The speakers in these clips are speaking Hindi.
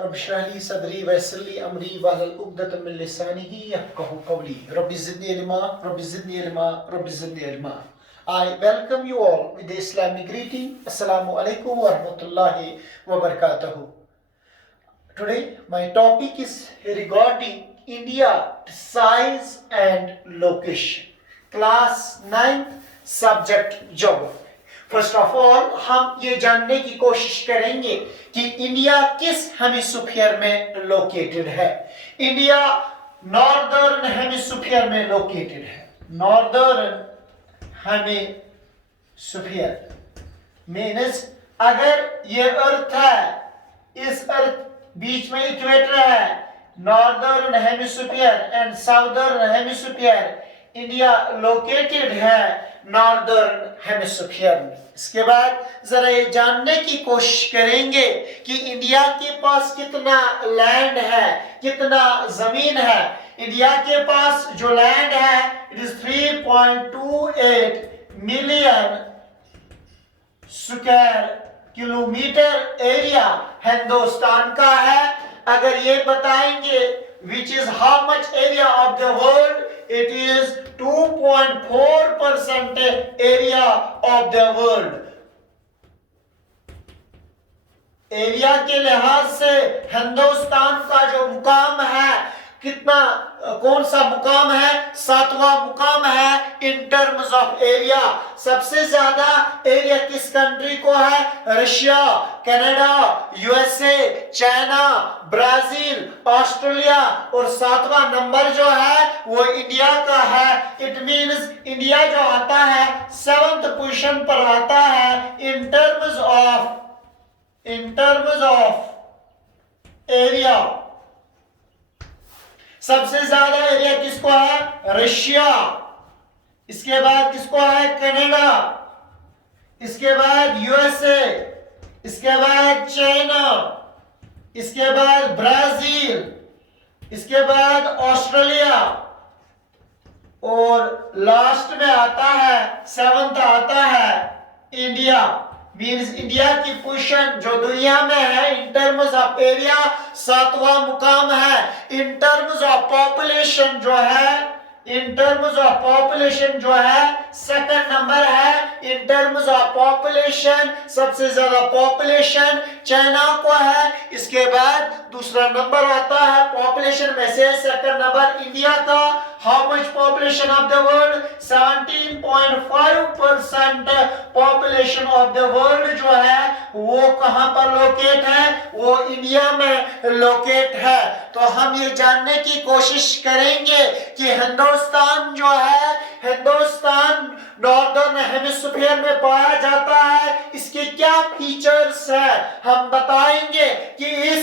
रब इश्रह ली सदरी वयस्सिर ली अमरी वहलुल उक़दतम मिन लिसानी यफ़क़हू क़ौली rabbi ज़िदनी इल्मा rabbi ज़िदनी इल्मा rabbi ज़िदनी इल्मा. I welcome you all with the Islamic greeting. Assalamu alaikum wa rahmatullahi wa barakatuh. Today my topic is regarding India size and location. Class 9 subject geography. First of all हम ये जानने की कोशिश करेंगे कि इंडिया किस हेमिस्फीयर में लोकेटेड है. इंडिया नॉर्दर्न हेमिस्फीयर में लोकेटेड है. नॉर्दर्न हेमिस्फीयर मीन्स अगर ये अर्थ है, इस अर्थ बीच में इक्वेटर है, northern hemisphere and southern hemisphere, India located है नॉर्दर्न हेमिस्फीयर में. इसके बाद जरा ये जानने की कोशिश करेंगे कि इंडिया के पास कितना लैंड है, कितना जमीन है. इंडिया के पास जो लैंड है it is 3.28 million square kilometre area Hindustan का है. अगर ये बताएंगे which is how much area of the world, it is 2.4% area of the world. Area के लिहाज से हिंदुस्तान का जो मुकाम है, कितना कौन सा मुकाम है? 7वां मुकाम है इन टर्म्स ऑफ एरिया. सबसे ज्यादा एरिया किस कंट्री को है? Russia, Canada, USA, China, Brazil, Australia, और 7वां नंबर जो है वो इंडिया का है. इट मींस इंडिया जो आता है 7th पोजीशन पर आता है इन टर्म्स ऑफ एरिया. सबसे ज्यादा एरिया किसको है? रशिया. इसके बाद किसको है? कनाडा. इसके बाद यूएसए. इसके बाद चाइना. इसके बाद ब्राजील. इसके बाद ऑस्ट्रेलिया. और लास्ट में आता है 7th आता है इंडिया. मीन्स इंडिया की पोजीशन जो दुनिया में है इन टर्म्स ऑफ एरिया 7वां मुकाम है. इन टर्म्स ऑफ पॉपुलेशन जो है, इन टर्म्स ऑफ पॉपुलेशन जो है सेकंड नंबर है. इन टर्म्स ऑफ पॉपुलेशन सबसे ज्यादा पॉपुलेशन चाइना को है. इसके बाद दूसरा नंबर आता है पॉपुलेशन में से सेकंड नंबर इंडिया का. How much population of the world? 17.5% population of the world जो है वो कहां पर लोकेट है? वो इंडिया में लोकेट है. तो हम ये जानने की कोशिश करेंगे कि हिंदुस्तान जो है, हिंदुस्तान नॉर्दर्न हेमिस्फीयर में पाया जाता है. इसके क्या फीचर्स है हम बताएंगे कि इस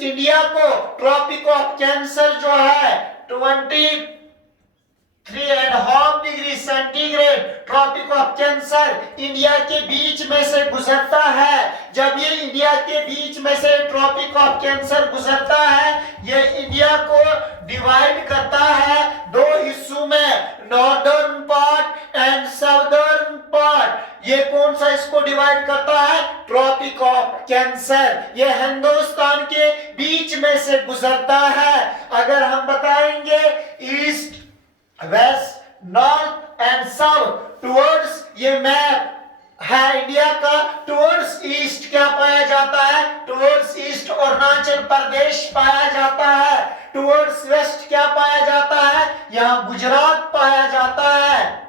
इंडिया को ट्रॉपिक ऑफ कैंसर जो है 23.5 degree centigrade Tropic of Cancer India के बीच में से गुजरता है. जब ये इंडिया के बीच में से ट्रॉपिक ऑफ कैंसर गुजरता है, ये इंडिया को डिवाइड करता है दो हिस्सों में, northern part and southern part. ये कौन सा इसको डिवाइड करता है? Tropic of Cancer. ये हिंदुस्तान के बीच में से गुजरता है. अगर हम बताएंगे east, west, north and south towards, ये मैप है इंडिया का, टुवर्ड्स ईस्ट क्या पाया जाता है? टुवर्ड्स ईस्ट अरुणाचल प्रदेश पाया जाता है. टुवर्ड्स वेस्ट क्या पाया जाता है? यहाँ गुजरात पाया जाता है.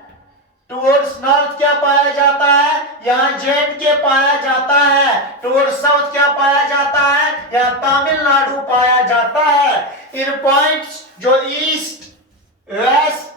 टुवर्ड्स नॉर्थ क्या पाया जाता है? यहाँ जे&के पाया जाता है. टुवर्ड्स साउथ क्या पाया जाता है? यहाँ तमिलनाडु पाया जाता है. इन पॉइंट्स जो east, west,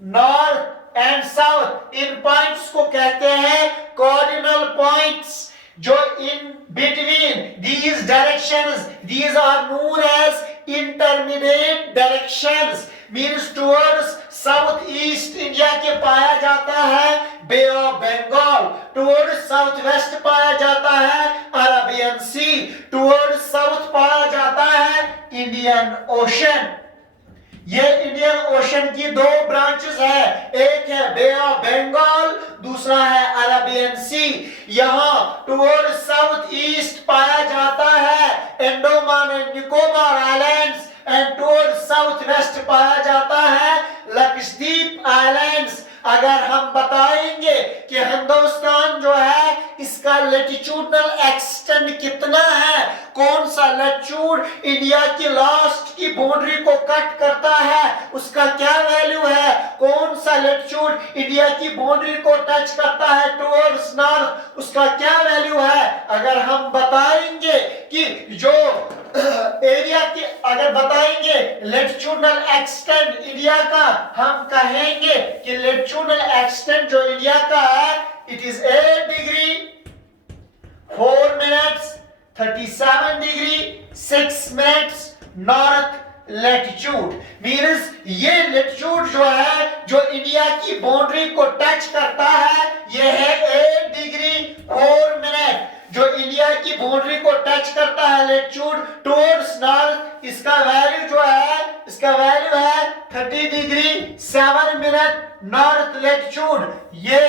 north and south, इन पॉइंट्स को कहते हैं कार्डिनल पॉइंट्स. जो in between these directions, these are known as intermediate directions. Means towards south east India के पाया जाता है Bay of Bengal. Towards south west पाया जाता है अरेबियन सी. टुवर्ड्स साउथ पाया जाता है इंडियन ओशन. ये इंडियन ओशन की दो ब्रांचेस है, एक है बे ऑफ बंगाल, दूसरा है अरेबियन सी. यहाँ टुवर्ड साउथ ईस्ट पाया जाता है हिंदुस्तान जो है इसका लेटिट्यूडनल एक्सटेंड कितना है, कौन सा लैटिट्यूड इंडिया की लास्ट की बाउंड्री को कट करता है, उसका क्या वैल्यू है, कौन सा लैटिट्यूड इंडिया की बाउंड्री को टच करता है टुवर्ड्स नॉर्थ, उसका क्या वैल्यू है। अगर हम बताएंगे कि जो एरिया के अगर बताएंगे लेटिट्यूडनल एक्सटेंड इंडिया का, हम कहेंगे कि लेटिट्यूडनल एक्सटेंड जो इंडिया का है it is 8 degree 4 minutes 37 degree 6 minutes north latitude. Means ये लैटिट्यूड जो है जो इंडिया की बाउंड्री को टच करता है ये है 8 डिग्री 4 मिनट, जो इंडिया की बाउंड्री को टच करता है लैटिट्यूड टुवर्ड्स नॉर्थ, इसका वैल्यू जो है इसका वैल्यू है 30 डिग्री 7 मिनट नॉर्थ लैटिट्यूड। ये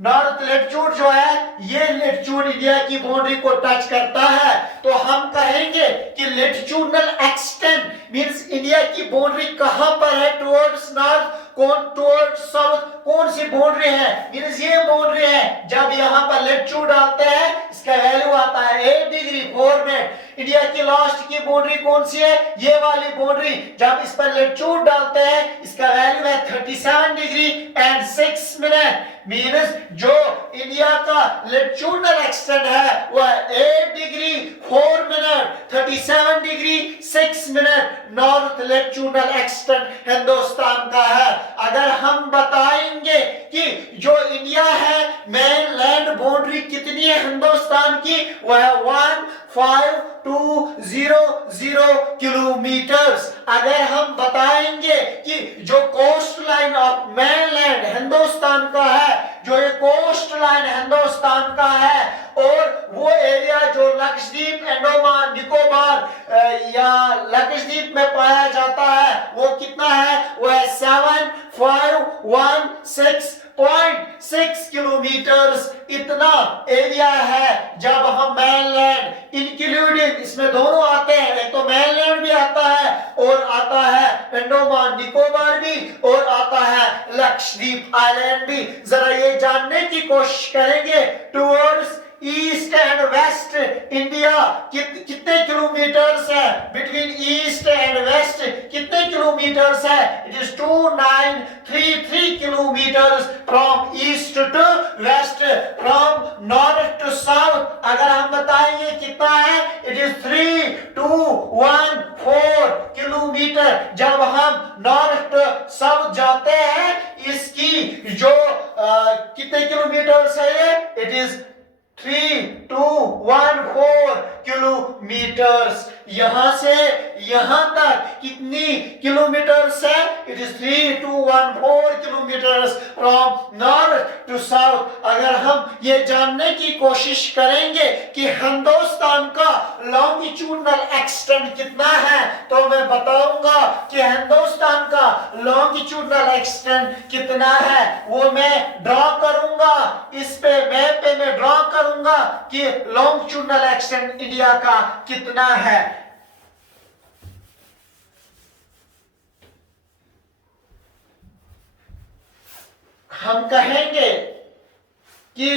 नॉर्थ लैटिट्यूड जो है ये लैटिट्यूड इंडिया की बाउंड्री को टच करता है। तो हम कहेंगे कि लैटिट्यूडनल एक्सटेंड मींस इंडिया की बाउंड्री कहां पर है टुवर्ड्स नॉर्थ, कौन टुवर्ड्स साउथ, कौन सी बाउंड्री है, मींस ये बाउंड्री है। जब यहां पर लैटिट्यूड डालते हैं इसका वैल्यू आता है 8 डिग्री 4 मिनट। इंडिया की लास्ट की बाउंड्री कौन सी है, ये वाली बाउंड्री। जब इस पर लैटिट्यूड डालते हैं इसका वैल्यू है 37 डिग्री एंड 6 मिनट। मींस जो इंडिया का लैटिट्यूडनल एक्सटेंड है वह 8 degree 4 minute 37 degree 6 minute north latitudinal extend Hindustan का है। अगर हम बताएंगे कि जो इंडिया है मेनलैंड बाउंड्री कितनी है हिंदुस्तान की, वह 15200 किलोमीटर्स। अगर हम बताएंगे कि जो coast line of mainland Hindustan का है, जो ये कोस्ट लाइन हिंदुस्तान का है और वो एरिया जो लक्षद्वीप अंडमान निकोबार या लक्षद्वीप में पाया जाता है वो कितना है, वो है 7516.6 किलोमीटर्स। इतना एरिया है। जब हम मेनलैंड इंक्लूडिंग इसमें दोनों आते हैं, एक तो मेनलैंड भी आता है और आता है अंडमान निकोबार भी और आता है लक्षद्वीप आइलैंड भी। जरा ये जानने की कोशिश करेंगे towards east and west India कितने किलोमीटर्स है, बिटवीन ईस्ट एंड वेस्ट कितने किलोमीटर्स है, it is 2933 kilometres from east to west, from north to south. अगर हम बताएंगे कितना है, इट इज 3214 किलोमीटर। जब हम नॉर्थ टू साउथ जाते हैं इसकी जो कितने किलोमीटर्स है ये, इट इज 3214 किलोमीटर्स। यहां से यहां तक कितनी किलोमीटर्स है, it is 3214 kilometres from north to south. अगर हम ये जानने की कोशिश करेंगे कि हिंदुस्तान का लॉन्गिट्यूडनल एक्सटेंड कितना है, तो मैं बताऊंगा कि हिंदुस्तान का लॉन्गिट्यूडनल एक्सटेंड कितना है। वो मैं ड्रॉ करूंगा, इस पे मैप पे मैं ड्रॉ करूंगा कि लॉन्गिट्यूडनल एक्सटेंड इंडिया का कितना है। हम कहेंगे कि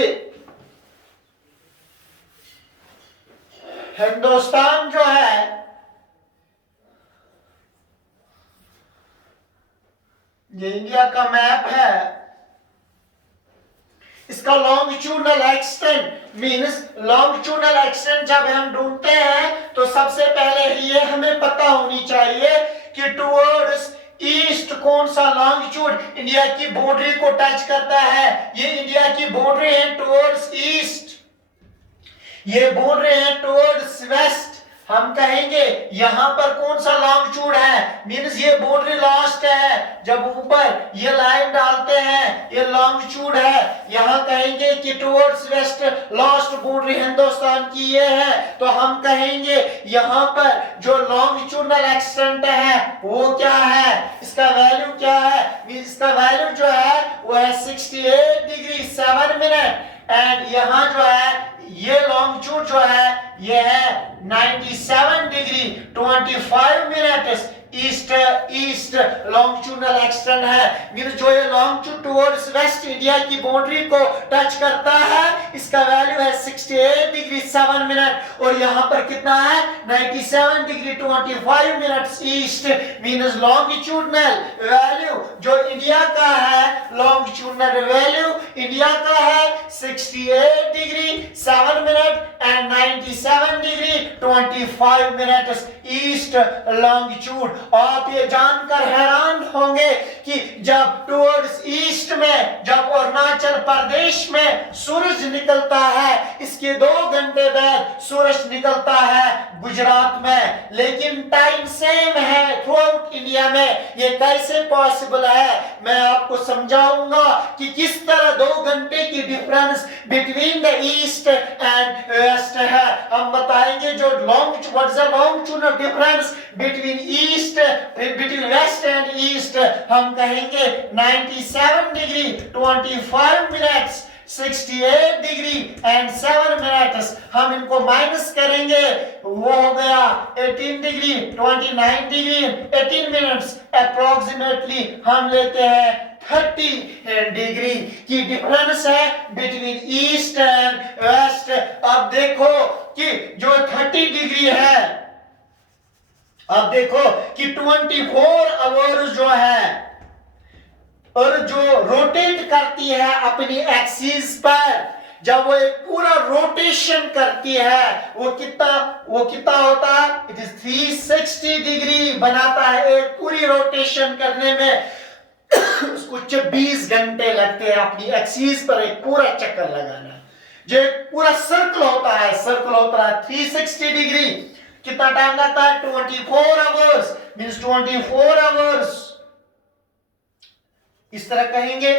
हिंदुस्तान जो है ये इंडिया का मैप है, इसका longitudinal extend means longitudinal extend जब हम ढूंढते हैं तो सबसे पहले ये हमें पता होनी चाहिए कि टुवर्ड्स ईस्ट कौन सा लॉन्गिट्यूड इंडिया की बाउंड्री को टच करता है। ये इंडिया की बाउंड्री है टुवर्ड्स ईस्ट, ये बाउंड्री है टुवर्ड्स वेस्ट। हम कहेंगे यहां पर कौन सा लॉन्गिट्यूड है, मींस ये बाउंड्री लास्ट है। जब ऊपर ये लाइन डालते हैं ये लॉन्गिट्यूड है। यहां कहेंगे कि towards waste last boundary Hindustan की ये है, तो हम कहेंगे यहां पर जो लॉन्गिट्यूडनल एक्सटेंट है वो क्या है, इसका वैल्यू क्या है, मींस इसका वैल्यू जो है वो है 68 डिग्री 7 मिनट एंड यहां जो है ये लॉन्गिट्यूड जो है ये है 97 degree 25 minutes east east longitudinal extend है, मींस जो ये लॉन्गिट्यूड टुवर्ड्स वेस्ट इंडिया की बाउंड्री को टच करता है, इसका वैल्यू है 68 डिग्री 7 मिनट, और यहाँ पर कितना है 97 degree 25 minutes east, means longitudinal value जो इंडिया का है, लॉन्गिट्यूडनल वैल्यू इंडिया का है 68 degree 7 minute and 97 degree 25 minutes east longitude. आप ये जानकर हैरान होंगे कि जब टुवर्ड्स ईस्ट में, जब अरुणाचल प्रदेश में सूरज निकलता है, इसके 2 घंटे बाद सूरज निकलता है गुजरात में, लेकिन टाइम सेम है थ्रू आउट इंडिया में। ये कैसे पॉसिबल है, मैं आपको समझाऊंगा कि किस तरह 2 घंटे की difference between the east and west है। हम बताएंगे जो longitudinal difference between east, between west and east, हम कहेंगे 97 degree 25 minutes, 68 degree and 7 minutes. हम इनको माइनस करेंगे, वो हो गया 18 डिग्री 29 डिग्री 18 मिनट्स, अप्रोक्सीमेटली हम लेते हैं 30 डिग्री की डिफरेंस है बिटवीन ईस्ट एंड वेस्ट। अब देखो कि जो 30 डिग्री है, अब देखो कि 24 आवर्स जो है और जो रोटेट करती है अपनी एक्सिस पर, जब वो एक पूरा रोटेशन करती है, वो कितना होता है, इट इज 360 डिग्री बनाता है। एक पूरी रोटेशन करने में उसको 24 घंटे लगते हैं अपनी एक्सिस पर एक पूरा चक्कर लगाना। जो एक पूरा सर्कल होता है 360 डिग्री, कितना टाइम लगता है 24 आवर्स, मींस 24 आवर्स। इस तरह कहेंगे,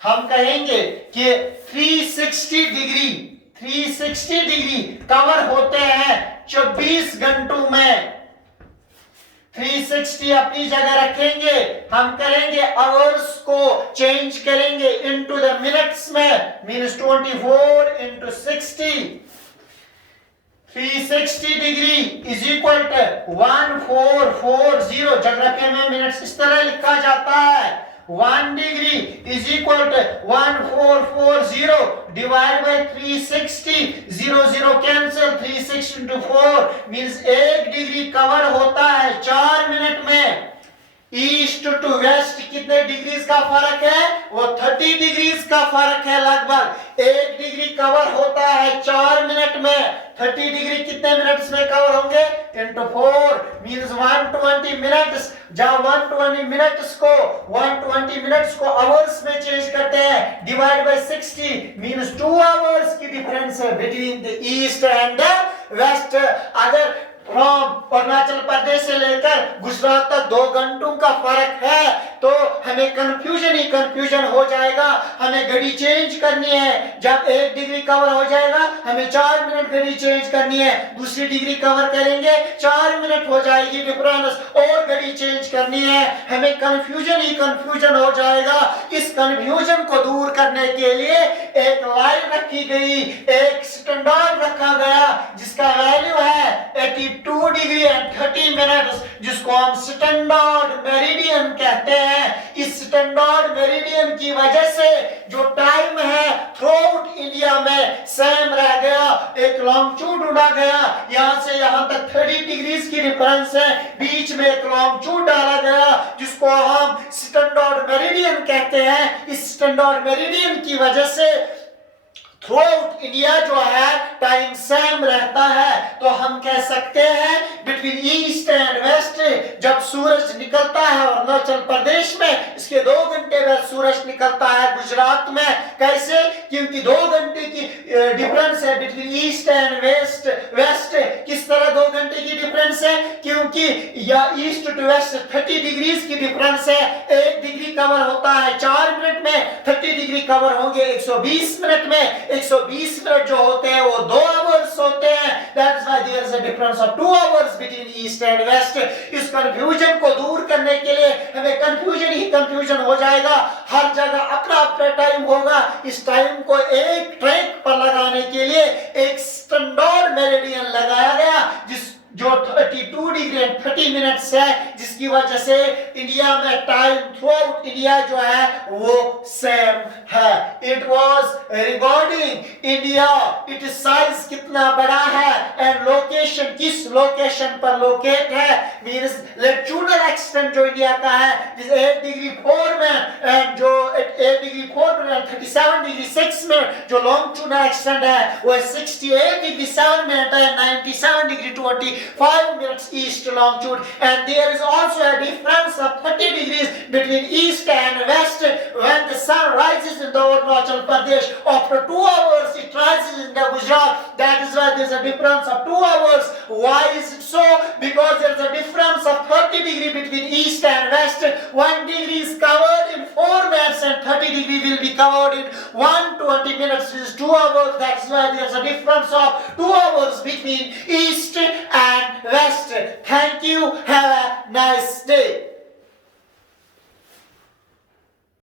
हम कहेंगे कि 360 डिग्री कवर होते हैं 24 घंटों में। 360 अपनी जगह रखेंगे, हम करेंगे आवर्स को चेंज करेंगे इनटू द मिनट्स में, means 24 into 60। 360 degree is equal to 1440, geography में मिनट्स इस तरह लिखा जाता है। 1 degree is equal to 1440 divide by 360, 0 cancel, 360 into 4 means 1 degree cover होता है 4 मिनट में। ईस्ट टू वेस्ट कितने डिग्रीज का फर्क है, वो 30 डिग्रीज का फर्क है लगभग। 1 डिग्री कवर होता है 4 मिनट में, 30 डिग्री कितने मिनट्स में कवर होंगे, इंटू 4 मींस 120 मिनट्स। जब 120 मिनट्स को आवर्स में चेंज करते हैं, डिवाइड बाय 60 मींस 2 आवर्स की डिफरेंस है between the east and the west. अगर फ्रॉम अरुणाचल प्रदेश से लेकर गुजरात तक 2 घंटों का फर्क है, तो हमें कंफ्यूजन हो जाएगा। हमें घड़ी चेंज करनी है, जब 1 डिग्री कवर हो जाएगा हमें 4 मिनट घड़ी चेंज करनी है, दूसरी डिग्री कवर करेंगे 4 मिनट हो जाएगी डिफरेंस, और घड़ी चेंज करनी है, हमें कंफ्यूजन हो जाएगा। इस कंफ्यूजन को दूर करने के लिए एक लाइन रखी गई, एक स्टैंडर्ड रखा गया जिसका वैल्यू है 82 डिग्री एंड 30 मिनट्स, जिसको हम स्टैंडर्ड मेरिडियन कहते हैं। इस स्टैंडर्ड मेरिडियन की वजह से जो टाइम है थ्रू आउट इंडिया में सेम रह गया, एक लॉन्गिट्यूड उड़ा गया, यहां से यहां तक 30 डिग्रीज की डिफरेंस है, बीच में एक लॉन्गिट्यूड डाला गया जिसको हम स्टैंडर्ड मेरिडियन कहते हैं। इस स्टैंडर्ड मेरिडियन की वजह से थ्रू आउट इंडिया जो है टाइम सेम रहता है। तो हम कह सकते हैं बिटवीन ईस्ट एंड वेस्ट जब सूरज निकलता है अरुणाचल प्रदेश में, इसके 2 घंटे बाद सूरज निकलता है गुजरात में। कैसे? क्योंकि 2 घंटे की डिफरेंस है बिटवीन ईस्ट एंड वेस्ट। किस तरह 2 घंटे की डिफरेंस है? क्योंकि या ईस्ट टू वेस्ट 30 डिग्रीज की डिफरेंस है। 1 डिग्री कवर होता है 4 मिनट में, 30 डिग्री कवर होंगे 120 मिनट में। 120 मिनट जो होते हैं वो 2 आवर्स होते हैं। That's why there is a difference of 2 hours between east and west. इस कंफ्यूजन को दूर करने के लिए हमें कंफ्यूजन हो जाएगा, हर जगह अपना अपना टाइम होगा। इस टाइम को एक ट्रैक पर लगाने के लिए एक स्टैंडर्ड मेरिडियन लगाया गया जो 32 डिग्री एंड 30 मिनट्स है, जिसकी की वजह से इंडिया में टाइम थ्रू आउट इंडिया जो है वो सेम है. It was regarding India, it size कितना बड़ा है एंड लोकेशन किस लोकेशन पर लोकेट है, मीन्स लैटिट्यूडल एक्सटेंट जो इंडिया का है जिस 8 डिग्री 4 में एंड जो 8 डिग्री 4 में 37 डिग्री 6 में जो लॉन्गिट्यूडल एक्सटेंट है वो 68 डिग्री 7 में है 97 degree 25 minutes east longitude, and there is also a difference of 30 degrees between east and west. When the sun rises in the Arunachal Pradesh, after 2 hours it rises in the Gujarat. That is why there is a difference of 2 hours. Why is it so? Because there is a difference of 30 degree between east and west. 1 degree is covered in 4 minutes and 30 degree will be covered in 120 minutes, which is 2 hours. That is why there is a difference of 2 hours between east and west. Thank you. Have a nice day.